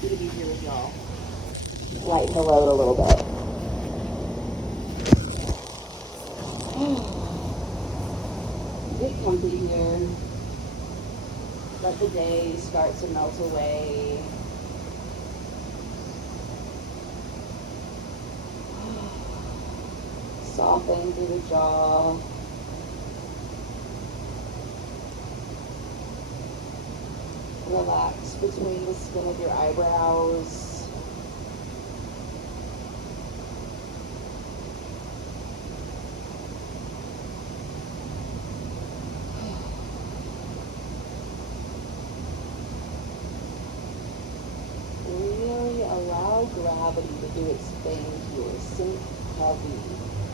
Good to be here with y'all. Lighten the load a little bit. Get comfy here. Let the day start to melt away. Soften through the jaw. Relax between the skin of your eyebrows. Really allow gravity to do its thing here. Sink heavy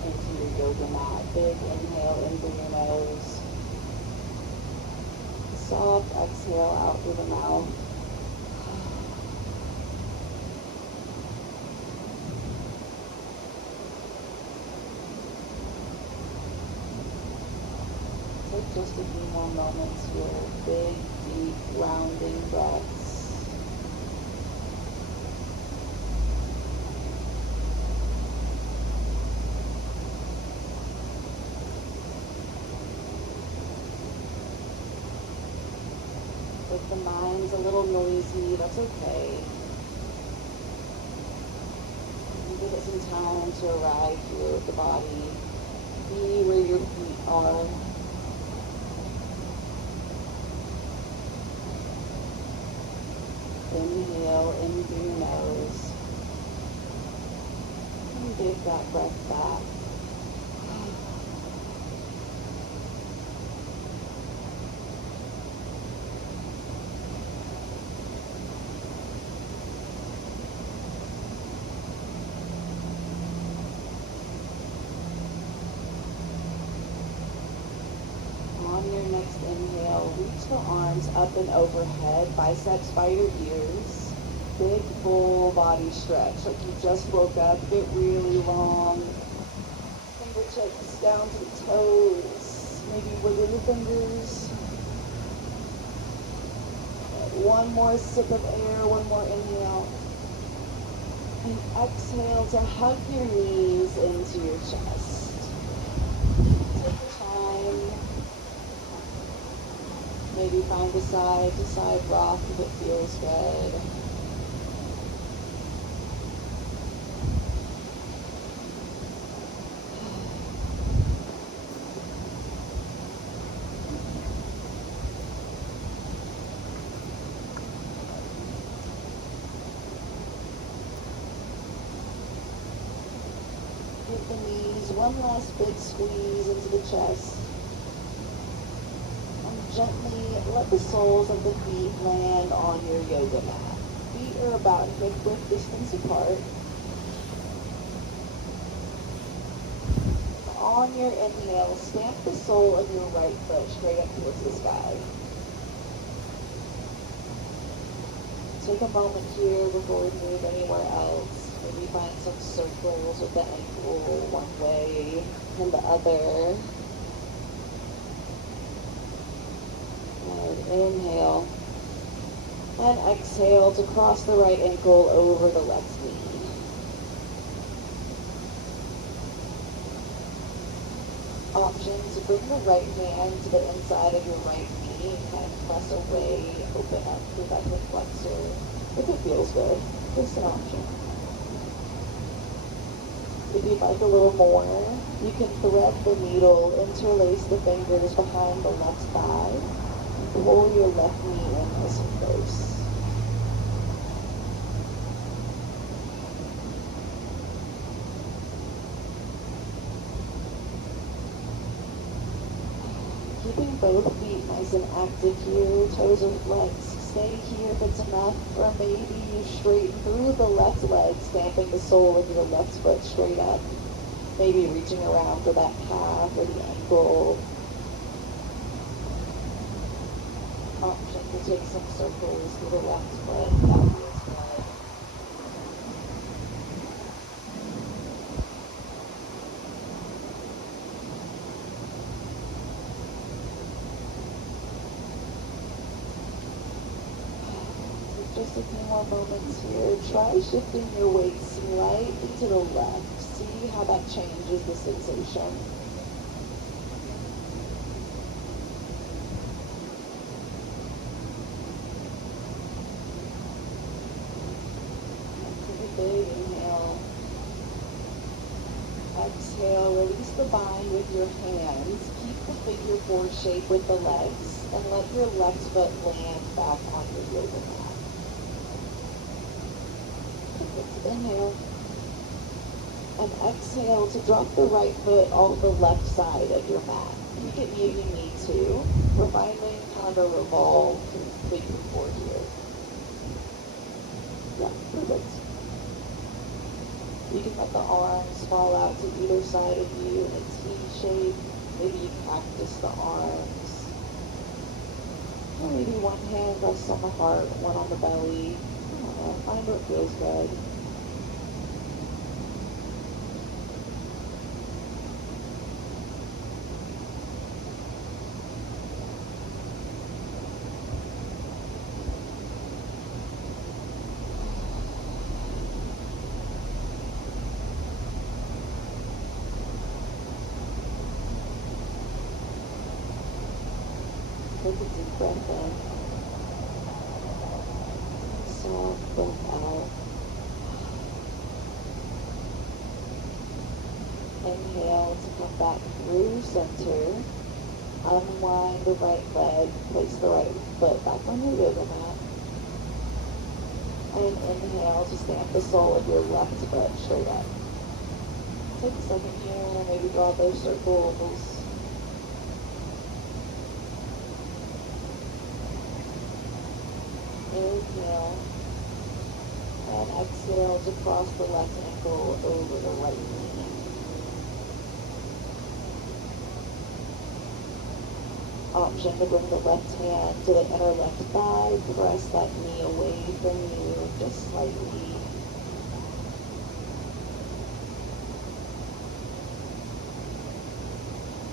into your yoga mat. Big inhale in through your nose. Soft exhale out through the mouth. Take just a few more moments here. Big, deep, rounding breaths. If the mind's a little noisy, that's okay. You give it some time to arrive here with the body. Be where your feet are. Inhale in through your nose. And give that breath back. On your next inhale, reach the arms up and overhead, biceps by your ears. Big full body stretch, like you just woke up. Get really long. Fingertips down to the toes. Maybe wiggle your fingers. One more sip of air, one more inhale. And exhale to hug your knees into your chest. Take your time. Maybe find a side-to-side rock if it feels good. Give the knees one last big squeeze into the chest. Gently let the soles of the feet land on your yoga mat. Feet are about hip-width distance apart. On your inhale, stamp the sole of your right foot straight up towards the sky. Take a moment here before we move anywhere else. Maybe find some circles with the ankle one way and the other. Inhale and exhale to cross the right ankle over the left knee. Option to bring the right hand to the inside of your right knee and kind of press away, open up through that hip flexor. If it feels good, it's an option. If you'd like a little more, you can thread the needle, interlace the fingers behind the left thigh. Pull your left knee in nice and close. Keeping both feet nice and active here, toes are flexed. Stay here if it's enough, or maybe you straighten through the left leg, stamping the sole of your left foot straight up. Maybe reaching around for that calf or the ankle. Option to take some circles through the left foot, that feels good. just a few more moments here. Try shifting your weight slightly to the left. See how that changes the sensation. Take a big inhale. Exhale, release the bind with your hands. Keep the figure four shape with the legs and let your left foot land back on your yoga mat. Perfect. Inhale. And exhale to drop the right foot off the left side of your mat. You can mute if you need to. We're finding kind of a revolve figure four here. Yeah, perfect. You can let the arms fall out to either side of you in a T shape. Maybe you practice the arms. Or maybe one hand rests on the heart, one on the belly. I don't know, find what feels good. Take a deep breath in. Soft breath out. Inhale to come back through center. Unwind the right leg. Place the right foot back on your yoga mat. And inhale to stamp the sole of your left foot straight up. Take a second here. Maybe draw those circles. Inhale, and exhale to cross the left ankle over the right knee. Option to bring the left hand to the inner left thigh, press that knee away from you just slightly.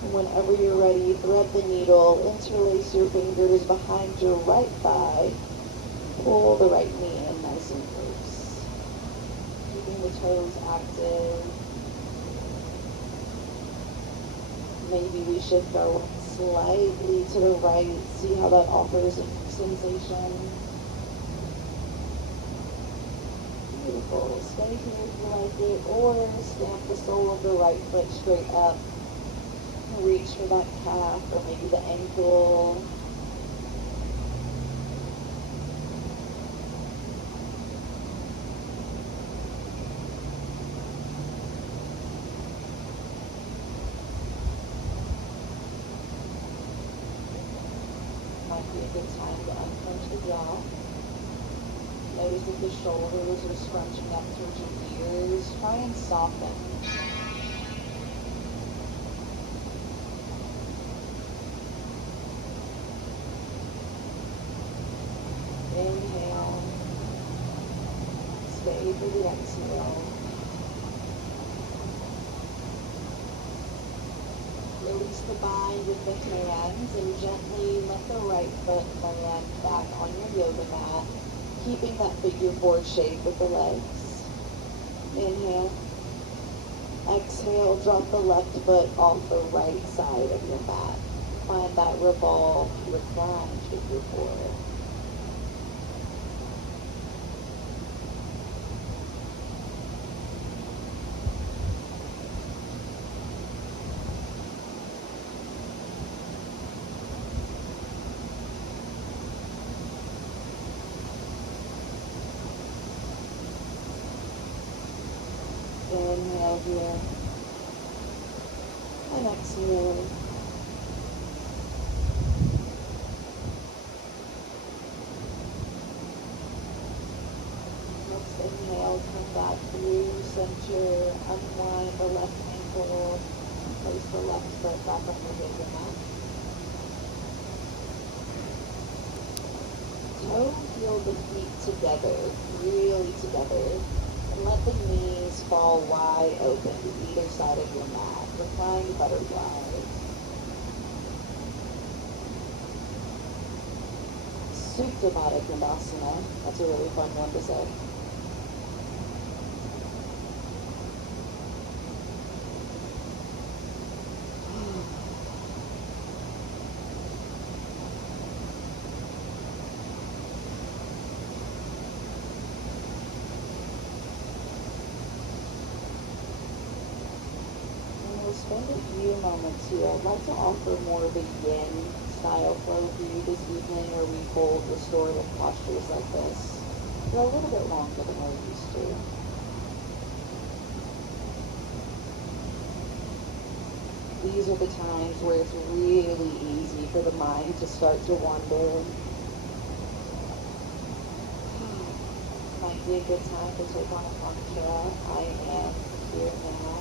And whenever you're ready, thread the needle, interlace your fingers behind your right thigh. Pull the right knee in nice and close. Keeping the toes active. Maybe we shift our weight slightly to the right. See how that offers a sensation. Beautiful. Stay here if you like it. Or stamp the sole of the right foot straight up. Reach for that calf or maybe the ankle. Might be a good time to unclench the jaw. Notice if the shoulders are scrunching up towards your ears. Try and soften. Inhale. Stay for the exhale. Release the bind with the hands and gently let the right foot land back on your yoga mat, keeping that figure four shape with the legs. Inhale. Exhale, drop the left foot off the right side of your mat. Find that revolve, recline figure four. Inhale here. And exhale. Next inhale, come back through center, unwind the left ankle, place the left foot back on your yoga mat. Toe heel the feet together, really together. And let the knees fall wide open to either side of your mat. Reclined butterfly. Supta Baddha Dandasana. That's a really fun one to say. We'll spend a few moments here. I'd like to offer more of a yin style flow for you this evening where we hold restorative postures like this for a little bit longer than we're used to. These are the times where it's really easy for the mind to start to wander. Might be a good time to take on a mantra. I am here now.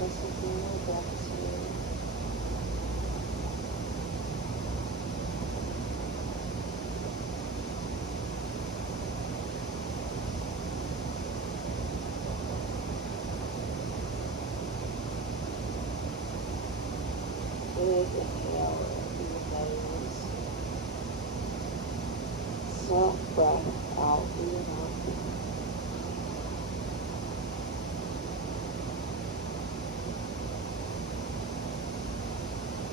Just a few more breaths here. Big inhale through your nose. Soft breath out through your mouth.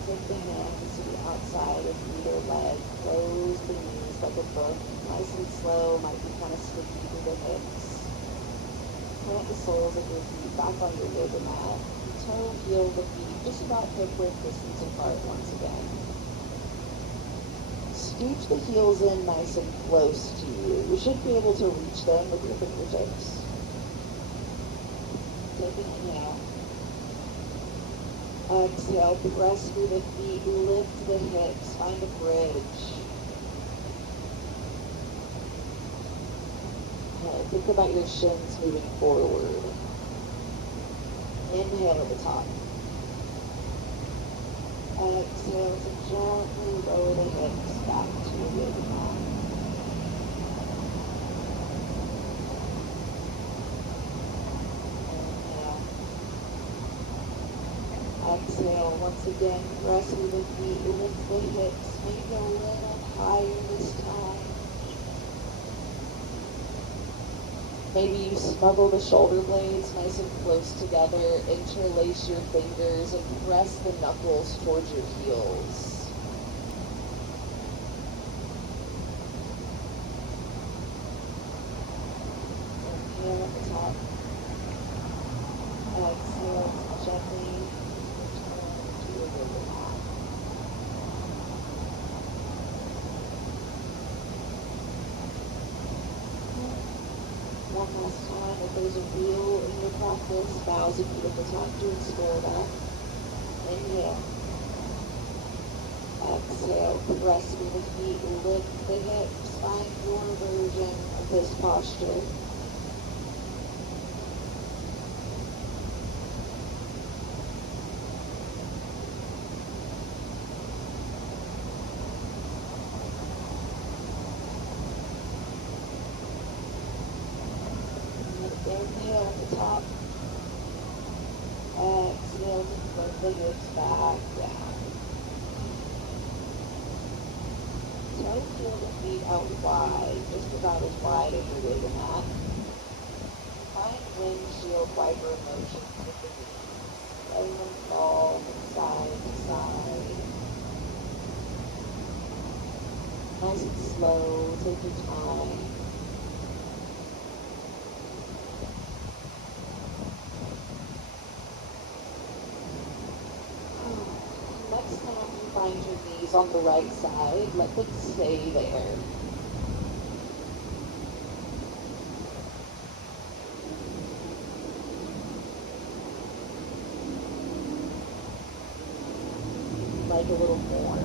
Take the hands to the outside of either leg. Close the knees like a book. Nice and slow. Might be kind of sticky through the hips. Plant the soles of your feet back on your yoga mat. Toe heel the feet just about hip width distance apart once again. Scooch the heels in nice and close to you. You should be able to reach them with your fingertips. Take an inhale. Exhale, press through the feet, lift the hips, find a bridge. Think about your shins moving forward. Inhale at the top. Exhale to gently lower the hips back to your yoga mat. Exhale, once again, press through the feet, lift the hips, maybe a little higher this time. Maybe you snuggle the shoulder blades nice and close together, interlace your fingers, and press the knuckles towards your heels. Inhale at the top. Exhale, gently return to your yoga mat. One last time, if there's a wheel in your practice, bows a beautiful time to explore that. Inhale. Exhale, press through the feet, lift the hips, find your version of this posture. Inhale at the top. Exhale to float the hips back down. Toe heel the feet out wide, just about as wide as your yoga mat. Find windshield wiper motions with the knees. Letting them fall from side to side. Nice and slow, take your time. Next time you find your knees on the right side, let them stay there. Like a little more.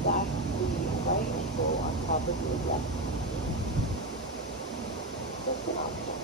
Stack the right ankle on top of your left knee. Just an option.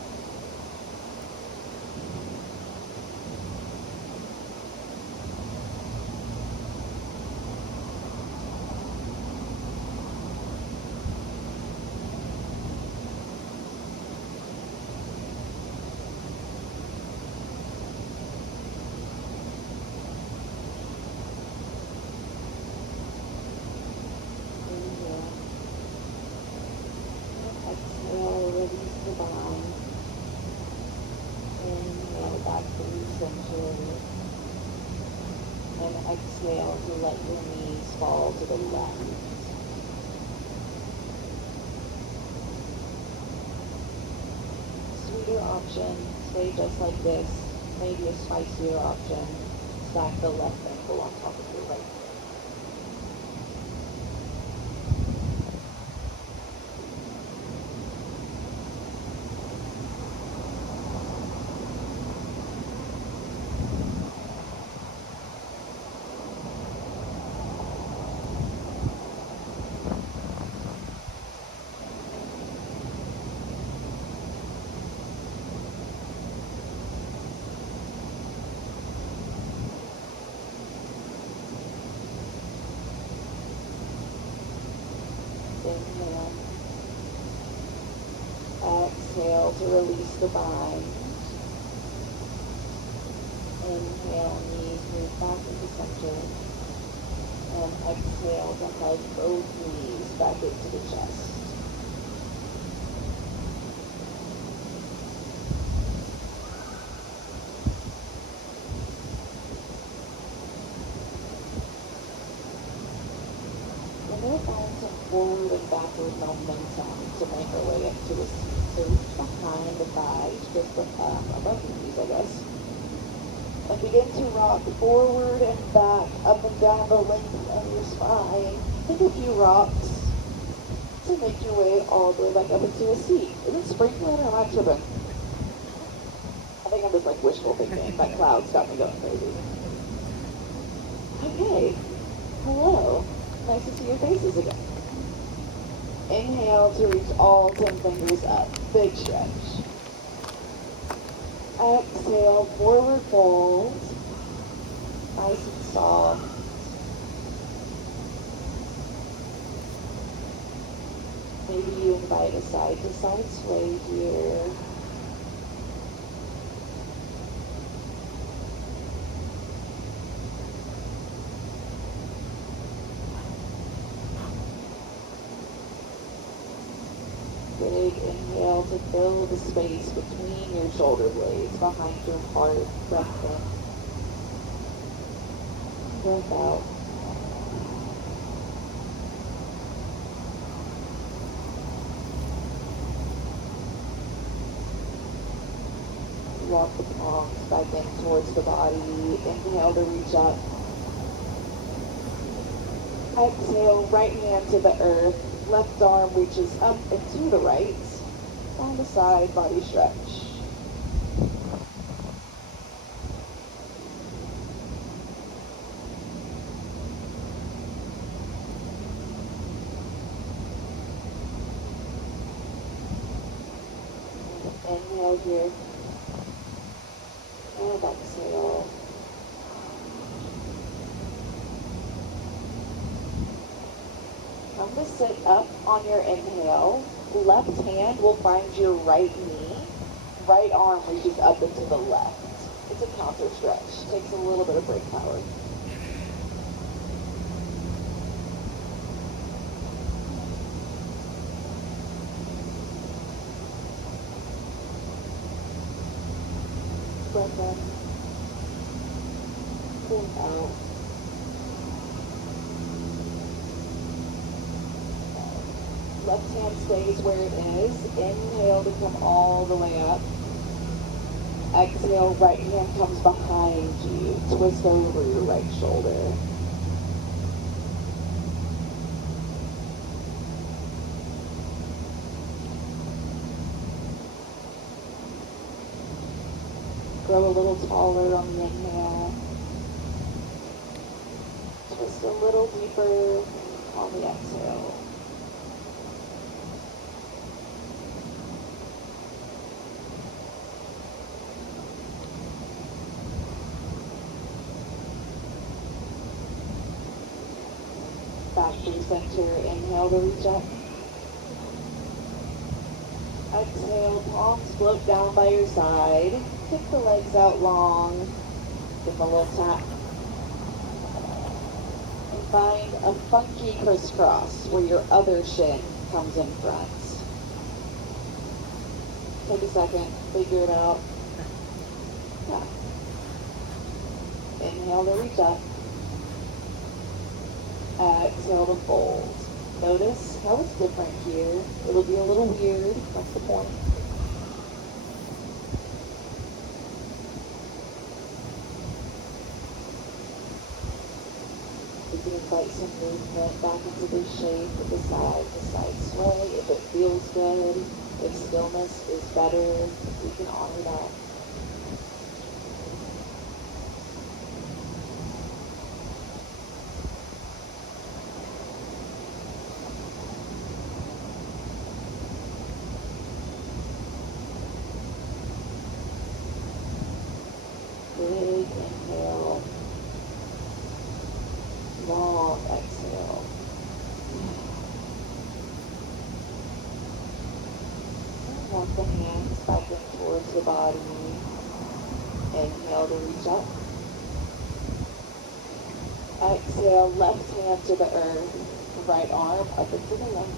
Exhale to let your knees fall to the left. Sweeter option, stay just like this. Maybe a spicier option, stack the left ankle on top of your right. Inhale. Exhale to release the bind. Inhale, knees move back into center. And exhale to hug both knees back into the chest. We're going to find some forward and backward momentum to make our way up to a seat. So reach behind the thighs, just above the knees, I guess. And begin to rock forward and back, up and down the length of your spine. Take a few rocks to make your way all the way back up into a seat. Is it sprinkling or am I tripping? I think I'm just like wishful thinking. That cloud's got me going crazy. Okay. Hello. Nice to see your faces again. Inhale to reach all 10 fingers up. Big stretch. Exhale, forward fold. Nice and soft. Maybe you invite a side to side sway here. Big inhale to fill the space between your shoulder blades, behind your heart. Breath in. Breath out. Walk the palms back in towards the body. Inhale to reach up. Exhale, right hand to the earth. Left arm reaches up and to the right. On the side, body stretch. Inhale here. And exhale. Come to sit up on your inhale. Left hand will find your right knee. Right arm reaches up and to the left. It's a counter stretch. Takes a little bit of brake power. Breath in. Breath out. Left hand stays where it is. Inhale to come all the way up. Exhale, right hand comes behind you. Twist over your right shoulder. Grow a little taller on the inhale. Twist a little deeper on the exhale. Back through center, inhale to reach up. Exhale, palms float down by your side. Kick the legs out long. Give them a little tap. And find a funky crisscross where your other shin comes in front. Take a second, figure it out. Yeah. Inhale to reach up. Exhale to fold. Notice how it's different here. It'll be a little weird. That's the point. You can invite some movement back into the shape with the side sway. If it feels good, if stillness is better, we can honor that. Big inhale, long exhale. Walk the hands back in towards the body. Inhale to reach up. Exhale, left hand to the earth, right arm up into the left.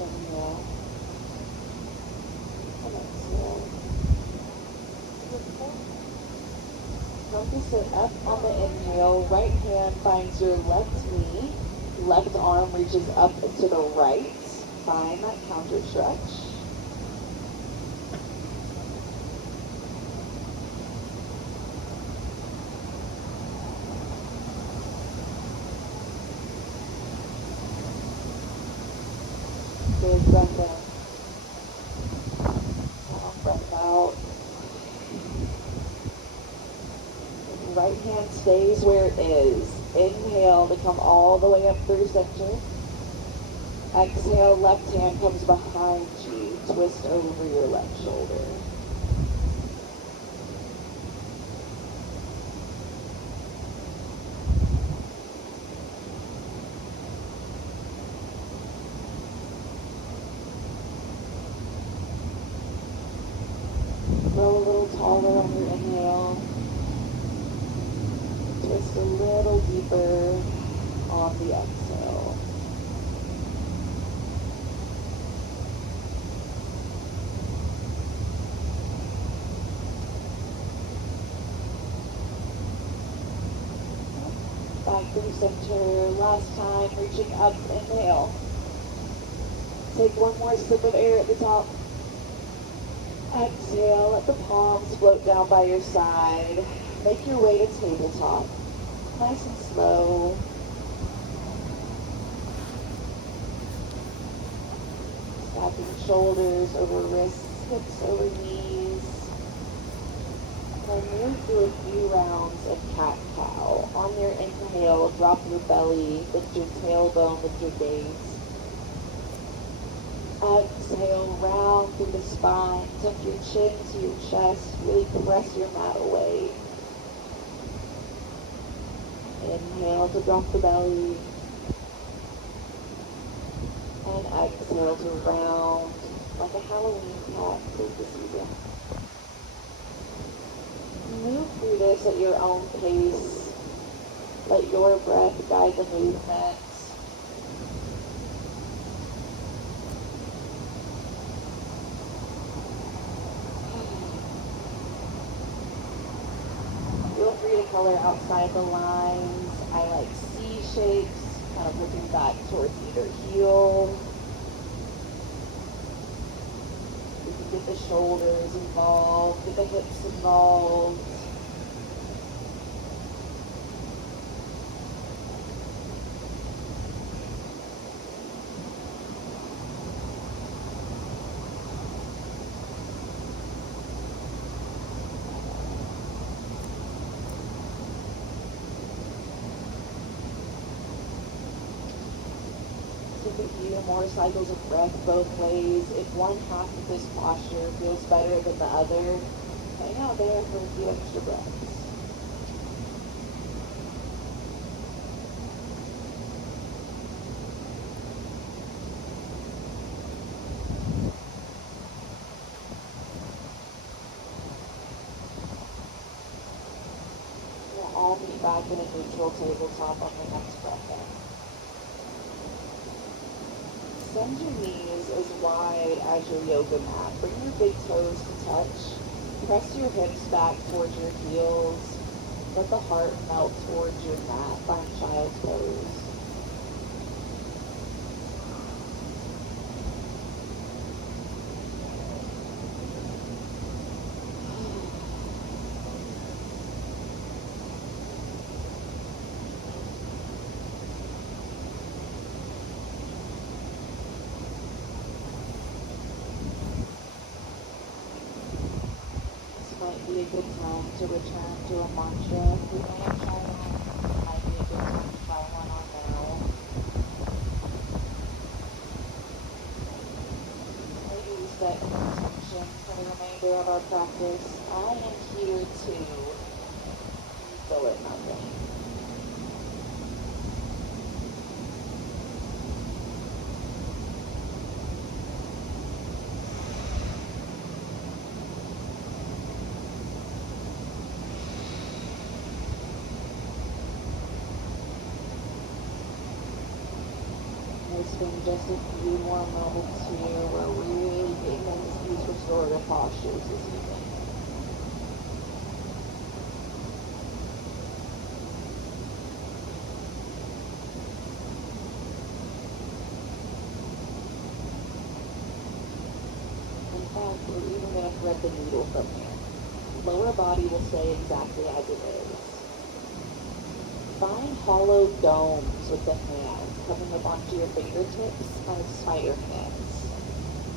Inhale. And exhale. Come to sit up on the inhale. Right hand finds your left knee. Left arm reaches up and to the right. Find that counter stretch. Big breath in. Long breath out. Right hand stays where it is. Inhale to come all the way up through center. Exhale, left hand comes behind you. Twist over your left shoulder. Grow a little taller on your inhale. Twist a little deeper on the exhale. Back through center. Last time, reaching up, inhale. Take one more sip of air at the top. Exhale, let the palms float down by your side. Make your way to tabletop. Nice and slow. Stacking shoulders over wrists, hips over knees. Then move through a few rounds of cat-cow. On your inhale, drop your belly, lift your tailbone, lift your gaze. Exhale, round through the spine, tuck your chin to your chest, really press your mat away. Inhale to drop the belly. And exhale to round like a Halloween cat. Take the season. Move through this at your own pace. Let your breath guide the movement. Feel free to color outside the lines. I like C shapes, kind of looking back towards either heel. You can get the shoulders involved, get the hips involved. Take a few more cycles of breath both ways. If one half of this posture feels better than the other, hang out there for a few extra breaths. We'll all meet back in a neutral tabletop on the next breath in. Send your knees as wide as your yoga mat. Bring your big toes to touch. Press your hips back towards your heels. Let the heart melt towards your mat. Find child's pose. Might be a good time to return to a mantra. If you want to try one, it might be a good time to try one on now. Maybe set intention for the remainder of our practice. I am here to fill it nothing. Spend just a few more moments here. We're really getting into these restorative postures this evening. In fact, we're even going to thread the needle from here. Lower body will stay exactly as it is. Find hollow domes with the hands coming up onto your fingertips as spider hands.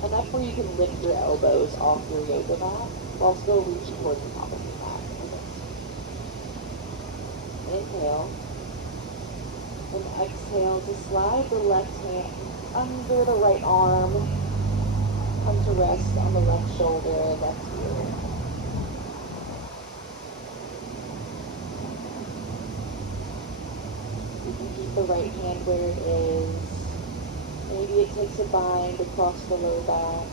Enough where you can lift your elbows off your yoga mat while still reaching toward the top of your mat. Inhale. And exhale to slide the left hand under the right arm. Come to rest on the left shoulder, left ear. The right hand where it is. Maybe it takes a bind across the lower back.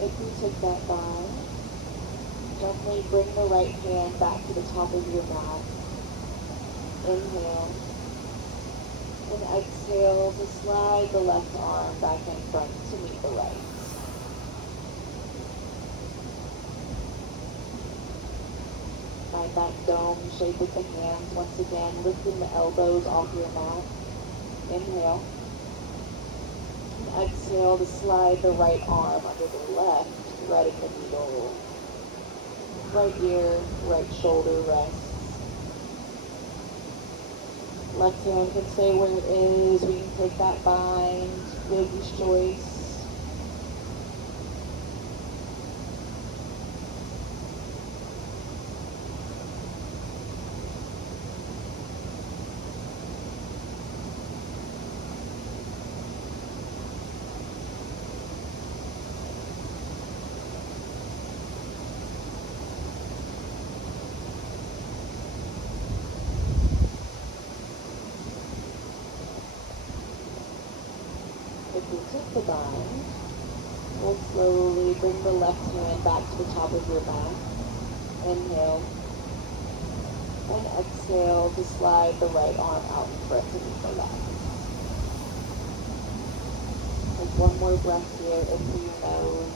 If you took that bind, gently bring the right hand back to the top of your mat. Inhale. And exhale to slide the left arm back in front to meet the right. Find that dome shape with the hands once again, lifting the elbows off your mat. Inhale. Exhale to slide the right arm under the left, threading the needle. Right ear, right shoulder rests. Left hand can stay where it is. We can take that bind, yogi's choice. If you took the bind, we'll slowly bring the left hand back to the top of your mat. Inhale. And exhale to slide the right arm out in front to meet the left. Take one more breath here in through your nose.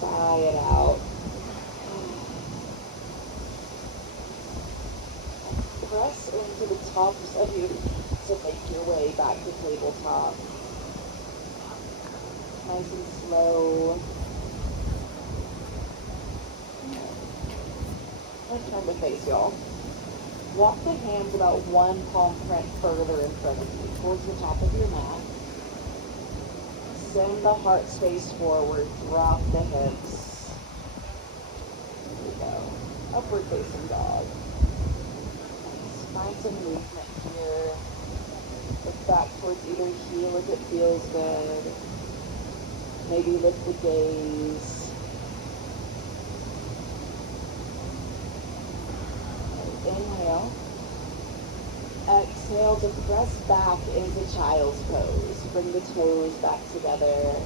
Sigh it out. Press into the tops of your feet to make your way back to tabletop. Nice and slow. Let's turn the face, y'all. Walk the hands about one palm print further in front of you, towards the top of your mat. Send the heart space forward, drop the hips. There we go. Upward facing dog. Find some movement here. Look back towards either heel if it feels good. Maybe lift the gaze. Inhale. Exhale to press back into child's pose. Bring the toes back together.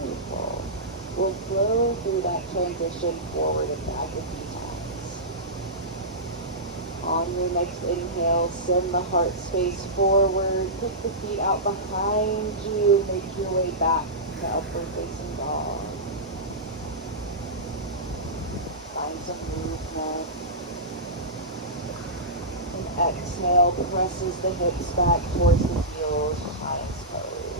Beautiful. We'll flow through that transition forward and back a few times. On your next inhale, send the heart space forward. Kick the feet out behind you. Make your way back to upward facing dog. Find some movement. And exhale, presses the hips back towards the heels, child's pose.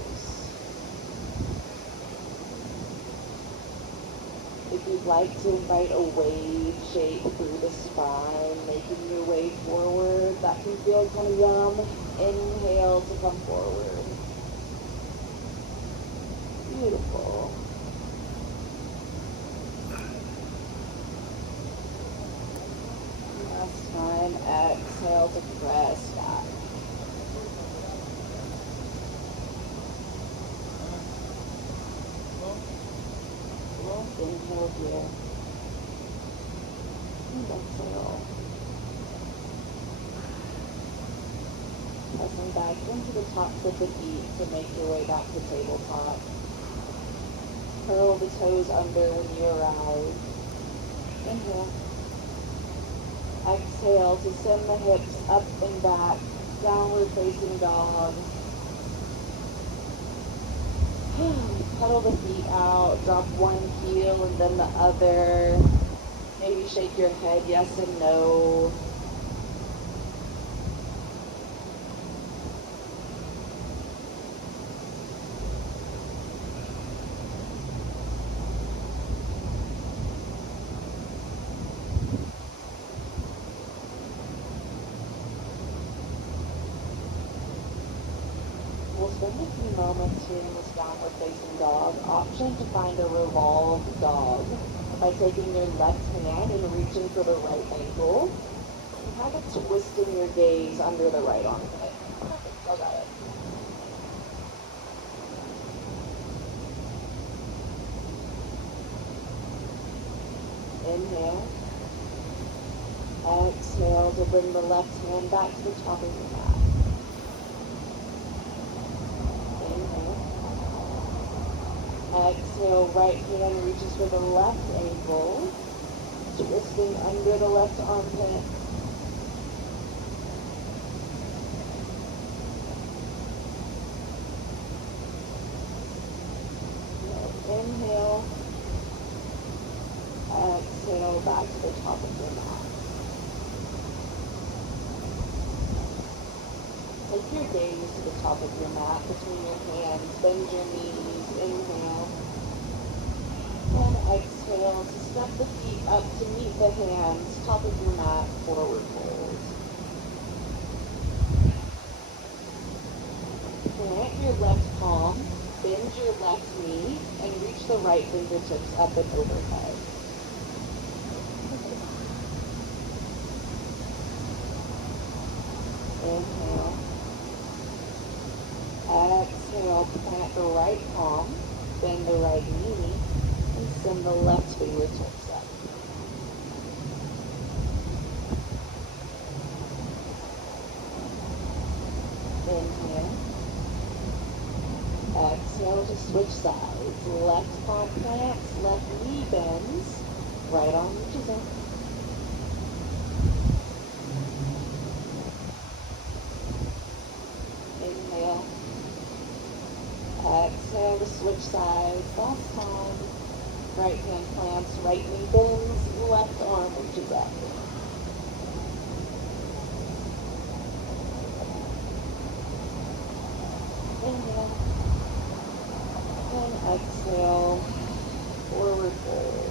If you'd like to invite a wave shape through the spine, making your way forward, that can feel kind of yum. Inhale to come forward. Beautiful. Last time, exhale to press back. Inhale here. And exhale. Pressing back into the tops of the feet to make your way back to tabletop. Curl the toes under when you arrive. Inhale. Exhale to send the hips up and back. Downward facing dog. Pedal the feet out, drop one heel and then the other. Maybe shake your head yes and no. We'll spend a few moments here in this downward facing dog. Option to find a revolved dog by taking your left hand and reaching for the right ankle. And kind of twisting your gaze under the right armpit. Perfect, I got it. Inhale. Exhale to bring the left hand back to the top of your mat. Exhale, right hand reaches for the left ankle, twisting under the left armpit. Inhale, exhale, back to the top of your mat. Take your gaze to the top of your mat between your hands, bend your knees, inhale. And exhale to step the feet up to meet the hands, top of your mat, forward fold. Plant your left palm, bend your left knee, and reach the right fingertips up and overhead. Inhale. Exhale, plant the right palm, bend the right knee, and send the left fingertips up. Inhale. Exhale to switch sides. Left palm plants, left knee bends, right arm reaches up. Inhale. Exhale to switch sides. Last time. Right hand plants, right knee bends, left arm reaches up. Inhale. And exhale. Forward fold.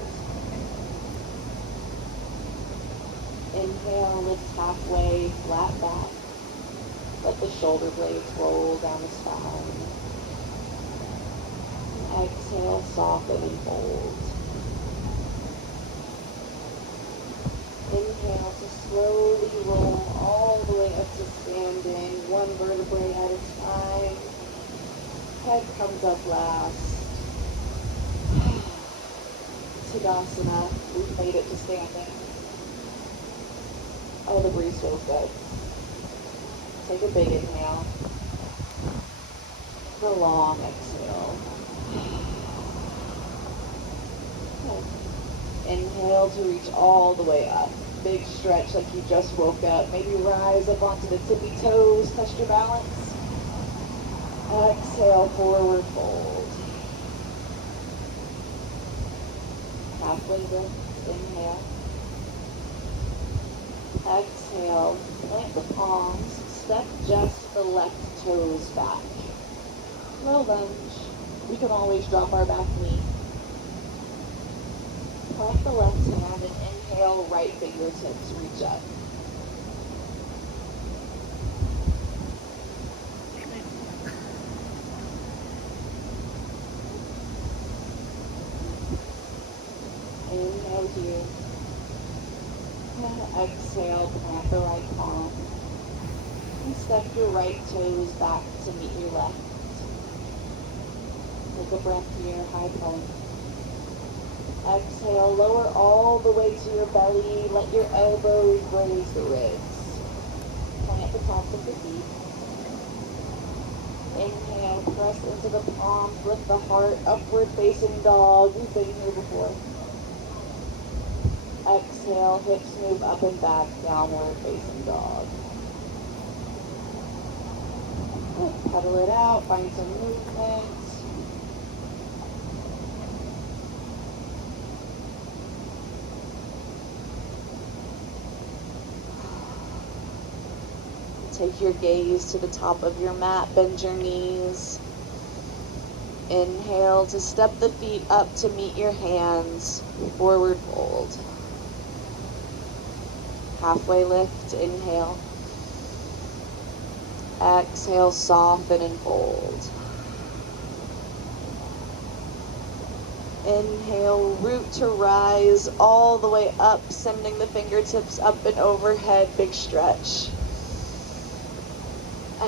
Inhale, lift halfway, flat back. Let the shoulder blades roll down the spine. And exhale, soften and fold. Inhale to slowly roll all the way up to standing, one vertebrae at a time. Head comes up last. Tadasana. We've made it to standing. Oh, the breeze feels good. Take a big inhale. A long exhale. Inhale to reach all the way up. Big stretch like you just woke up. Maybe rise up onto the tippy toes, test your balance. Exhale, forward fold. Halfway lift, inhale. Exhale, plant the palms, step just the left toes back. Low lunge. We can always drop our back knee. Plant the left hand and inhale, right fingertips reach up. Inhale here. Exhale, plant the right palm. And step your right toes back to meet your left. Take a breath here, high plank. Exhale, lower all the way to your belly. Let your elbows graze the ribs. Plant the tops of the feet. Inhale, press into the palms, lift the heart, upward facing dog. We've been here before. Exhale, hips move up and back, downward facing dog. Good. Pedal it out, find some movement. Take your gaze to the top of your mat, bend your knees. Inhale to step the feet up to meet your hands, forward fold. Halfway lift, inhale. Exhale, soften and fold. Inhale, root to rise all the way up, sending the fingertips up and overhead, big stretch.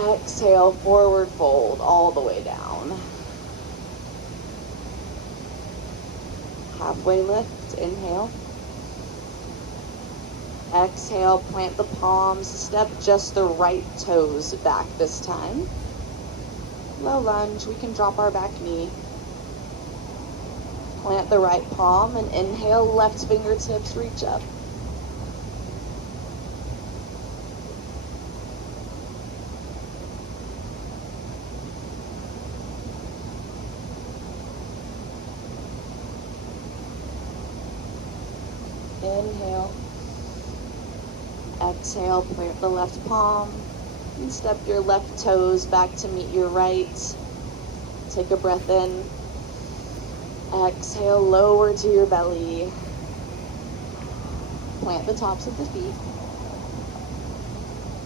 Exhale, forward fold all the way down. Halfway lift, inhale. Exhale, plant the palms, step just the right toes back this time. Low lunge, we can drop our back knee. Plant the right palm and inhale, left fingertips reach up. Inhale. Exhale, plant the left palm and step your left toes back to meet your right. Take a breath in. Exhale, lower to your belly. Plant the tops of the feet.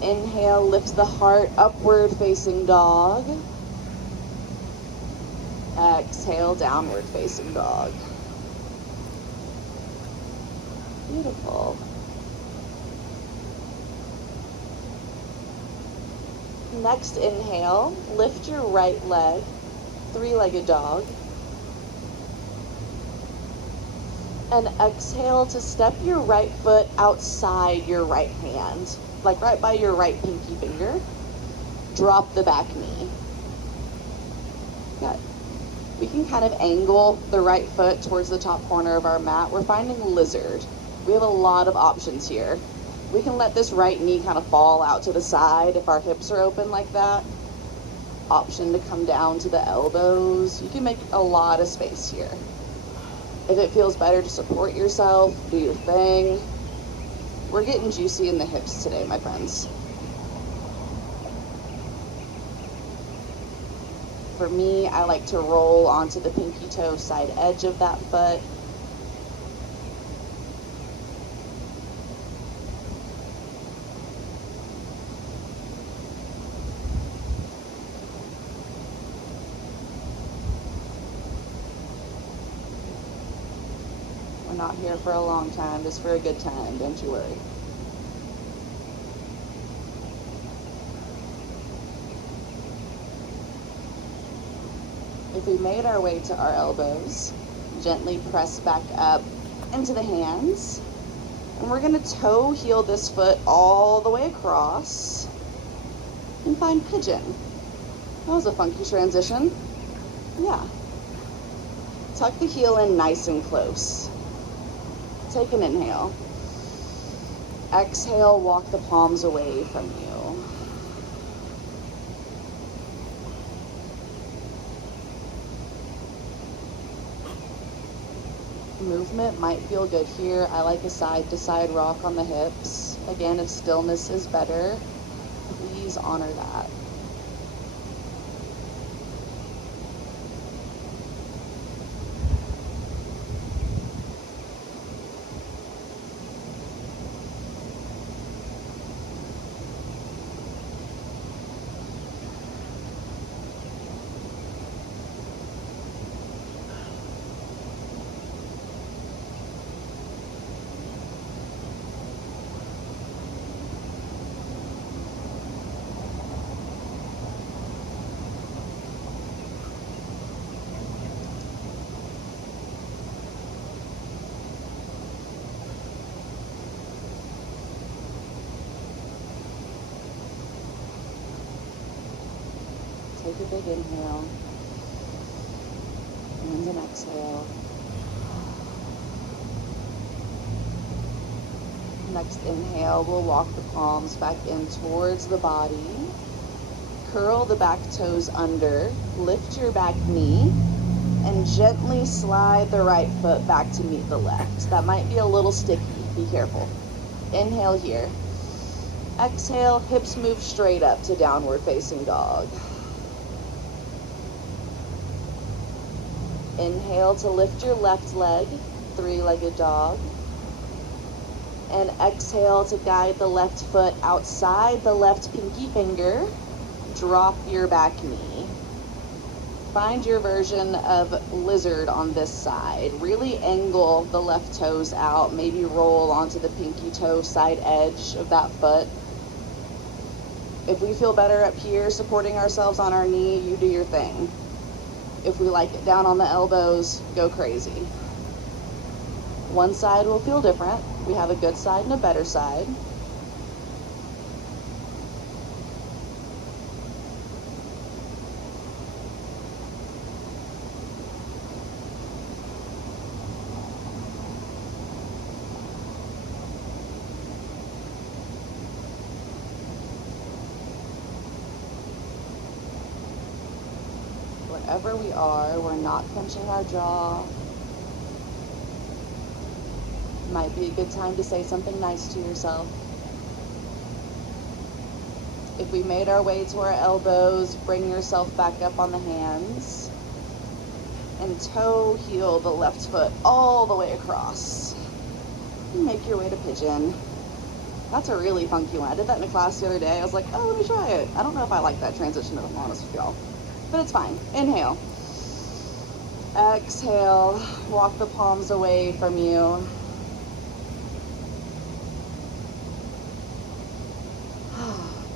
Inhale, lift the heart, upward facing dog. Exhale, downward facing dog. Beautiful. Next inhale, lift your right leg, three-legged dog. And exhale to step your right foot outside your right hand, like right by your right pinky finger. Drop the back knee. Good. We can kind of angle the right foot towards the top corner of our mat. We're finding lizard. We have a lot of options here. We can let this right knee kind of fall out to the side if our hips are open like that. Option to come down to the elbows. You can make a lot of space here. If it feels better to support yourself, do your thing. We're getting juicy in the hips today, my friends. For me, I like to roll onto the pinky toe side edge of that foot. We're not here for a long time, just for a good time, don't you worry. If we made our way to our elbows, gently press back up into the hands. And we're gonna toe heel this foot all the way across and find pigeon. That was a funky transition. Yeah. Tuck the heel in nice and close. Take an inhale. Exhale, walk the palms away from you. Movement might feel good here. I like a side-to-side rock on the hips. Again, if stillness is better, please honor that. Take a big inhale and an exhale. Next inhale, we'll walk the palms back in towards the body. Curl the back toes under, lift your back knee, and gently slide the right foot back to meet the left. That might be a little sticky, be careful. Inhale here. Exhale, hips move straight up to downward facing dog. Inhale to lift your left leg, three-legged dog. And exhale to guide the left foot outside the left pinky finger. Drop your back knee. Find your version of lizard on this side. Really angle the left toes out. Maybe roll onto the pinky toe side edge of that foot. If we feel better up here supporting ourselves on our knee, you do your thing. If we like it down on the elbows, go crazy. One side will feel different. We have a good side and a better side. Wherever we are, we're not clenching our jaw. Might be a good time to say something nice to yourself. If we made our way to our elbows, bring yourself back up on the hands and toe heel the left foot all the way across. And make your way to pigeon. That's a really funky one. I did that in a class the other day. I was like, oh, let me try it. I don't know if I like that transition, if I'm honest with y'all, but it's fine. Inhale. Exhale, walk the palms away from you.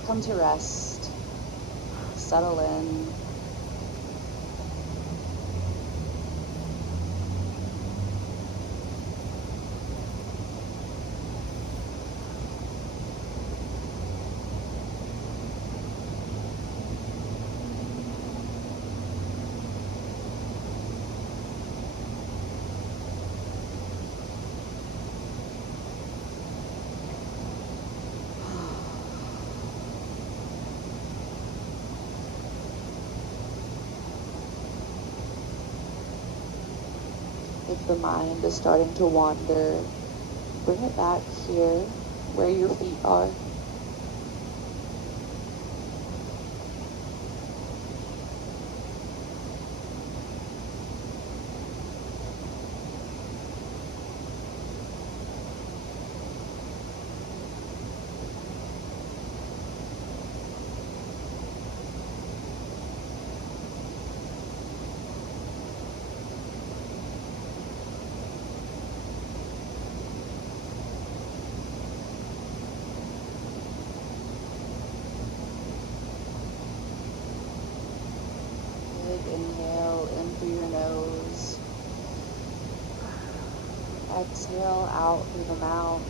Come to rest. Settle in. If the mind is starting to wander, bring it back here where your feet are. Exhale out through the mouth.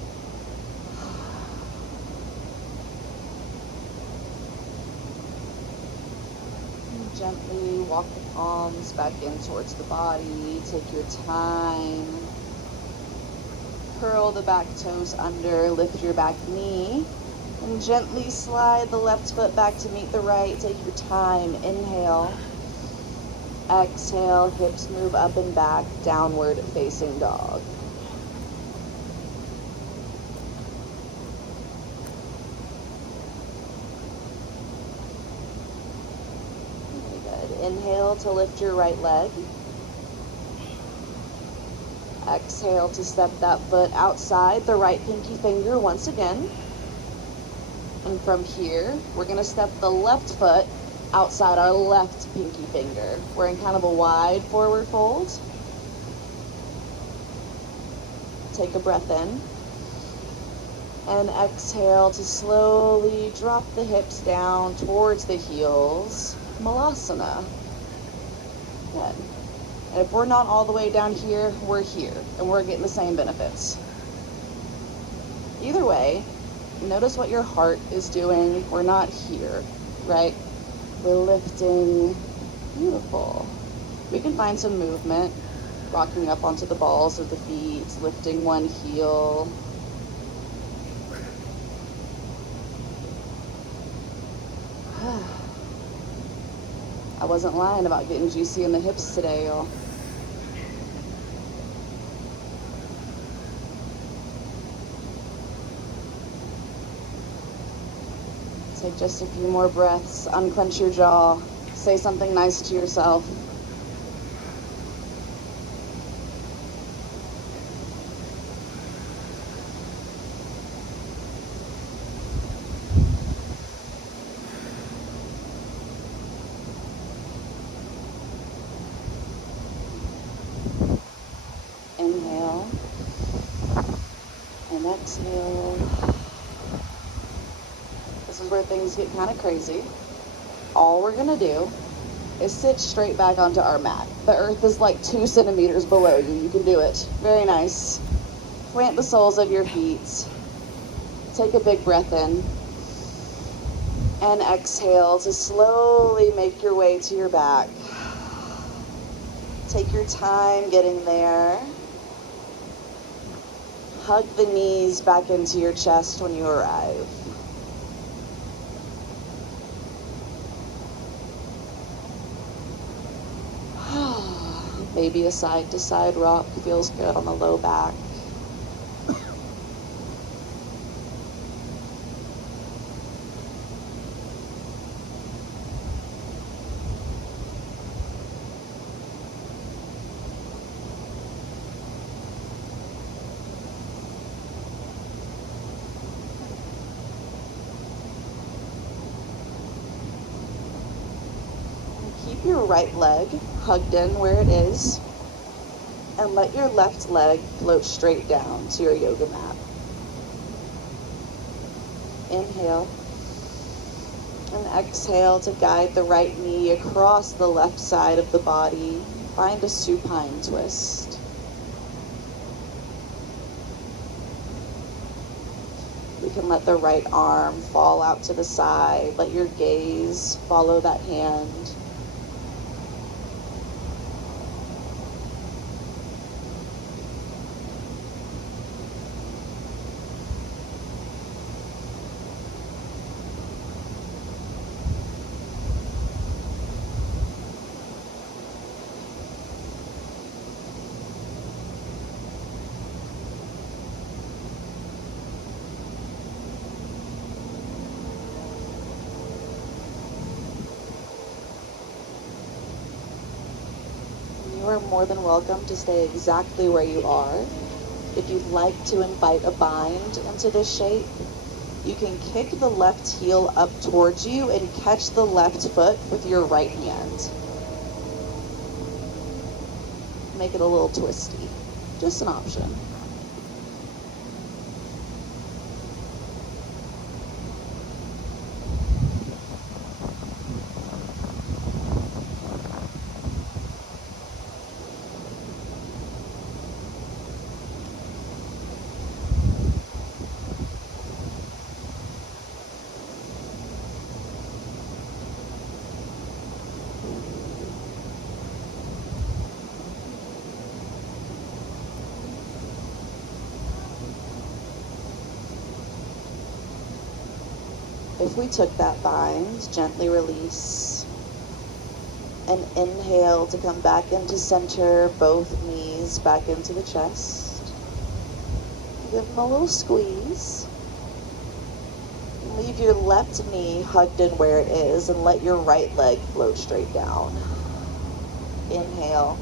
And gently walk the palms back in towards the body. Take your time. Curl the back toes under, lift your back knee, and gently slide the left foot back to meet the right. Take your time. Inhale. Exhale, hips move up and back, downward facing dog. Very good. Inhale to lift your right leg. Exhale to step that foot outside the right pinky finger once again. And from here, we're going to step the left foot outside our left pinky finger. We're in kind of a wide forward fold. Take a breath in. And exhale to slowly drop the hips down towards the heels. Malasana. Good. And if we're not all the way down here, we're here, and we're getting the same benefits. Either way, notice what your heart is doing. We're not here, right? We're lifting. Beautiful. We can find some movement, rocking up onto the balls of the feet, lifting one heel. I wasn't lying about getting juicy in the hips today, y'all. Take just a few more breaths, unclench your jaw, say something nice to yourself. Inhale and exhale. This is where things get kind of crazy. All we're gonna do is sit straight back onto our mat. The earth is like 2 centimeters below you. You can do it. Very nice. Plant the soles of your feet. Take a big breath in. And exhale to slowly make your way to your back. Take your time getting there. Hug the knees back into your chest when you arrive. Maybe a side-to-side rock feels good on the low back. Keep your right leg hugged in where it is, and let your left leg float straight down to your yoga mat. Inhale, and exhale to guide the right knee across the left side of the body. Find a supine twist. We can let the right arm fall out to the side. Let your gaze follow that hand. You are more than welcome to stay exactly where you are. If you'd like to invite a bind into this shape, you can kick the left heel up towards you and catch the left foot with your right hand. Make it a little twisty. Just an option. If we took that bind, gently release. And inhale to come back into center, both knees back into the chest. Give them a little squeeze. Leave your left knee hugged in where it is and let your right leg float straight down. Inhale.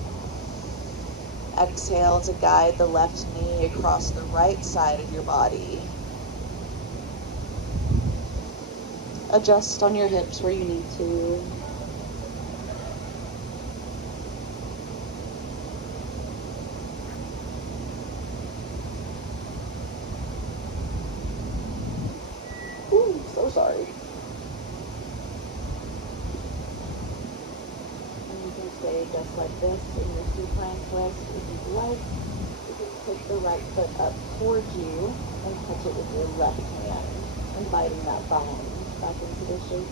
Exhale to guide the left knee across the right side of your body. Adjust on your hips where you need to. Ooh, so sorry. And you can stay just like this in your supine twist. If you'd like, you can take the right foot up towards you and touch it with your left hand, inviting that bind back into the shape.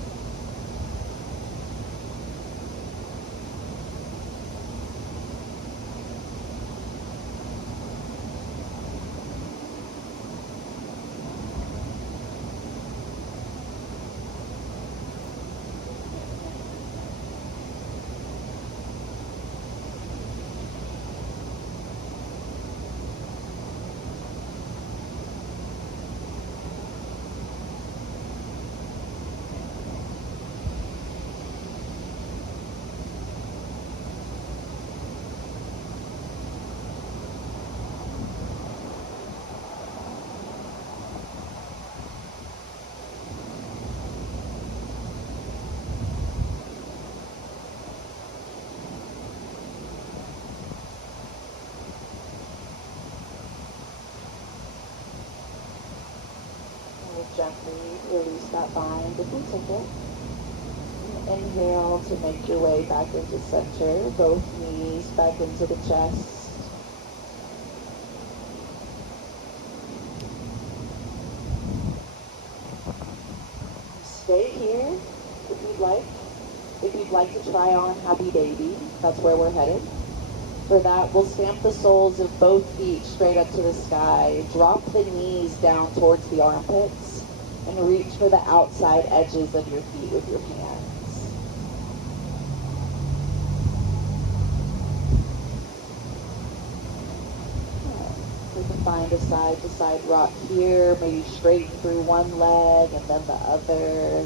Gently release that bind if we took it. And inhale to make your way back into center, both knees back into the chest. Stay here if you'd like. If you'd like to try on Happy Baby, that's where we're headed. For that, we'll stamp the soles of both feet straight up to the sky. Drop the knees down towards the armpits and reach for the outside edges of your feet with your hands. We can find a side-to-side rock here, maybe straighten through one leg and then the other.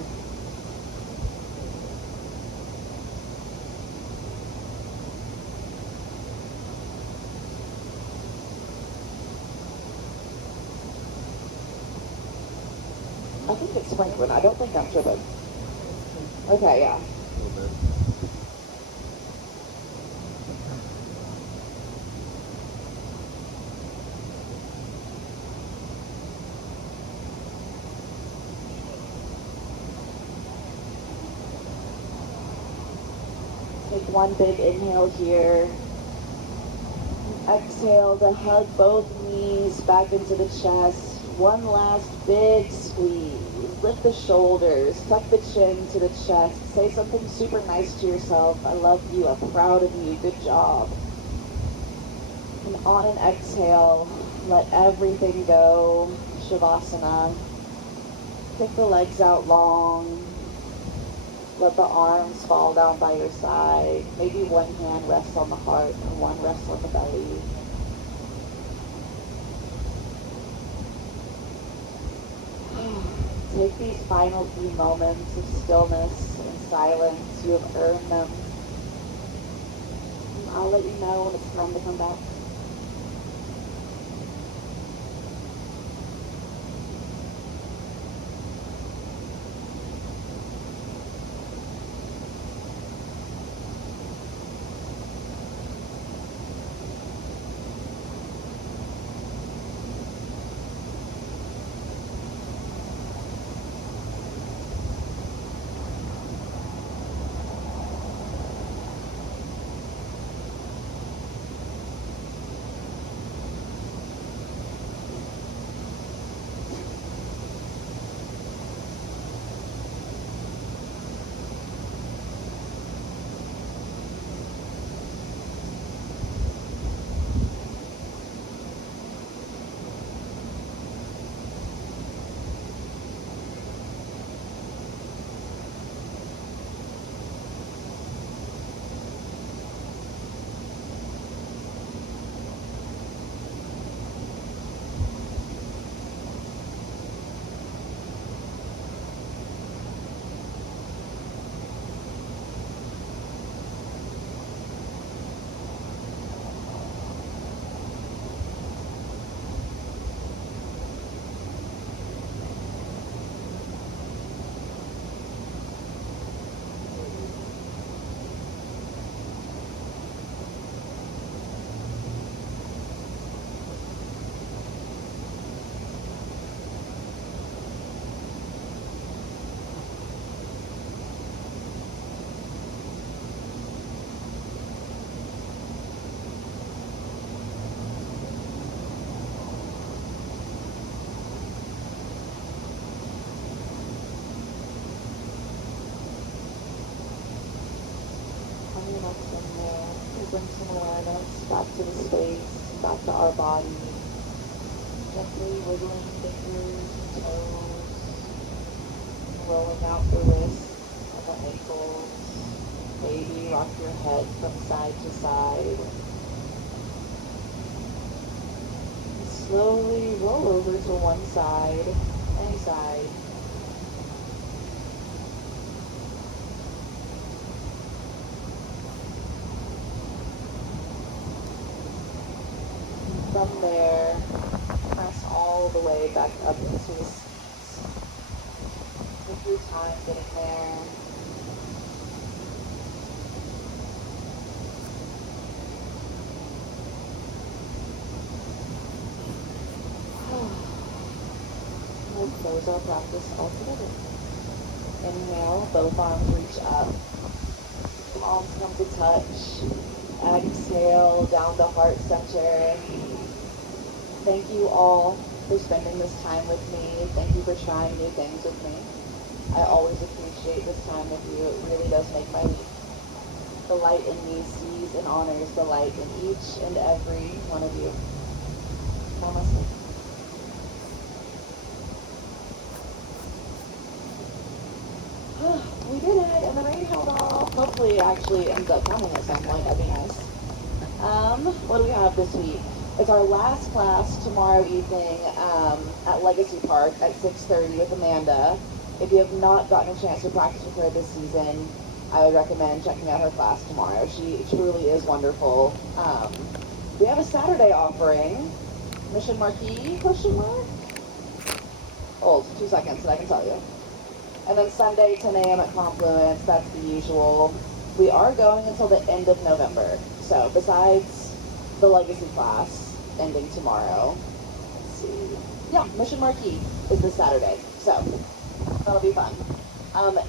I think it's sprinkling. I don't think I'm tripping. Okay, yeah. Take one big inhale here. Exhale to hug both knees back into the chest. One last big squeeze. Lift the shoulders, tuck the chin to the chest. Say something super nice to yourself. I love you, I'm proud of you, good job. And on an exhale, let everything go. Shavasana. Kick the legs out long. Let the arms fall down by your side. Maybe one hand rests on the heart and one rests on the belly. Take these final few moments of stillness and silence. You have earned them. I'll let you know when it's time to come back. bring some awareness back to the space, back to our body. Gently wiggling fingers and toes, rolling out the wrists and the ankles. Maybe rock your head from side to side. And slowly roll over to one side, any side. From there, press all the way back up into the seats. Take your time getting there. We'll close our practice altogether. Inhale, both arms reach up. Palms come to touch. Exhale, down to heart center. Thank you all for spending this time with me. Thank you for trying new things with me. I always appreciate this time with you. It really does make my week. The light in me sees and honors the light in each and every one of you. Namaste. We did it, and the rain held off. Hopefully it actually ends up coming at some point. That'd be nice. What do we have this week? It's our last class tomorrow evening at Legacy Park at 6:30 with Amanda. If you have not gotten a chance to practice with her this season, I would recommend checking out her class tomorrow. She truly is wonderful. We have a Saturday offering. Mission Marquee, question mark? Hold, 2 seconds and I can tell you. And then Sunday, 10 a.m. at Confluence, that's the usual. We are going until the end of November. So besides the Legacy class ending tomorrow, let's see. Yeah, Mission Marquee is this Saturday. So that'll be fun.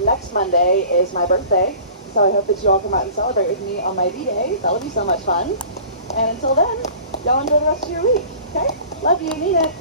Next Monday is my birthday. So I hope that you all come out and celebrate with me on my B-Day. That'll be so much fun. And until then, y'all enjoy the rest of your week, okay? Love you, mean it.